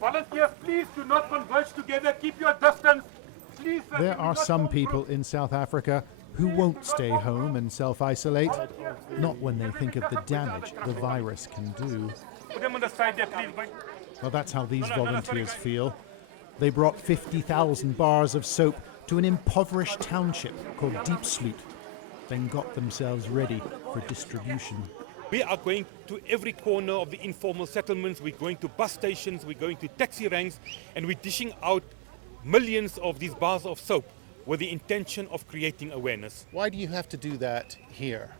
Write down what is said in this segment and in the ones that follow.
Volunteers, please do not converge together. Keep your distance. Please, sir, There are some people in South Africa who won't stay home and self-isolate, not when they think of the damage the virus can do. Put them on the side there, please. Well, that's how these volunteers feel. They brought 50,000 bars of soap to an impoverished township called Deep Sloot, then got themselves ready for distribution. We are going to every corner of the informal settlements. We're going to bus stations, we're going to taxi ranks, and we're dishing out millions of these bars of soap with the intention of creating awareness. Why do you have to do that here?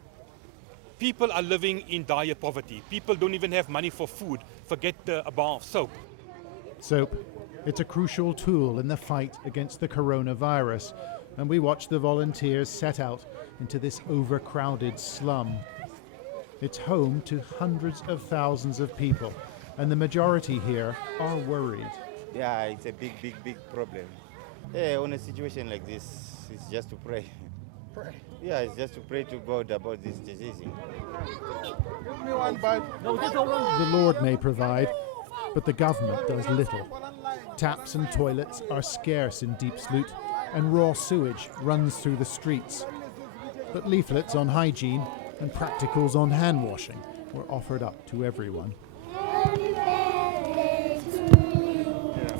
People are living in dire poverty. People don't even have money for food. Forget a bar of soap. Soap, it's a crucial tool in the fight against the coronavirus, and we watch the volunteers set out into this overcrowded slum. It's home to hundreds of thousands of people, and the majority here are worried. Yeah, it's a big problem. Yeah, on a situation like this, it's just to pray. Pray. Yeah, it's just to pray to God about this disease. The Lord may provide, but the government does little. Taps and toilets are scarce in Deep Sloot, and raw sewage runs through the streets. But leaflets on hygiene and practicals on hand washing were offered up to everyone.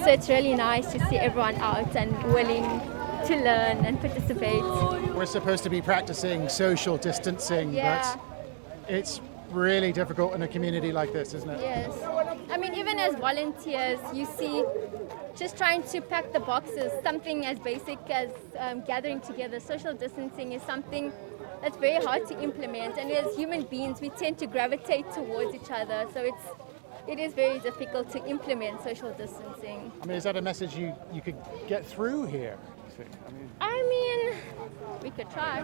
So it's really nice to see everyone out and willing to learn and participate. We're supposed to be practicing social distancing, Yeah. but it's really difficult in a community like this, isn't it? Yes. I mean, even as volunteers, you see just trying to pack the boxes, something as basic as gathering together. Social distancing is something that's very hard to implement, and as human beings, we tend to gravitate towards each other. So it is very difficult to implement social distancing. I mean, is that a message you could get through here? I mean, we could try.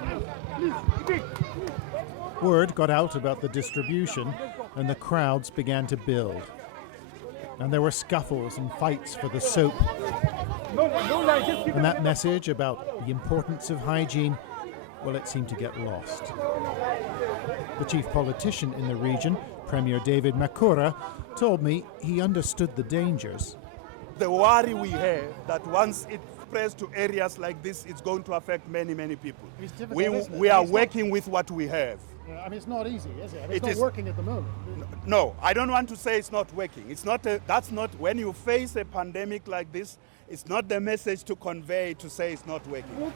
Word got out about the distribution, and the crowds began to build. And there were scuffles and fights for the soap. And that message about the importance of hygiene, well, it seemed to get lost. The chief politician in the region, Premier David Makura, told me he understood the dangers. The worry we have that once it spreads to areas like this, it's going to affect many people. We are working with what we have. Yeah, I mean, it's not easy, is it? I mean, It it's is. not working at the moment. No, I don't want to say it's not working. That's not, when you face a pandemic like this, it's not the message to convey to say it's not working.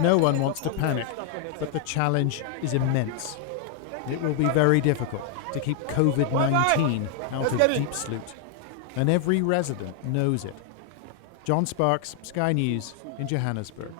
No one wants to panic, but the challenge is immense. It will be very difficult to keep COVID-19 out of Deep Sloot, and every resident knows it. John Sparks, Sky News in Johannesburg.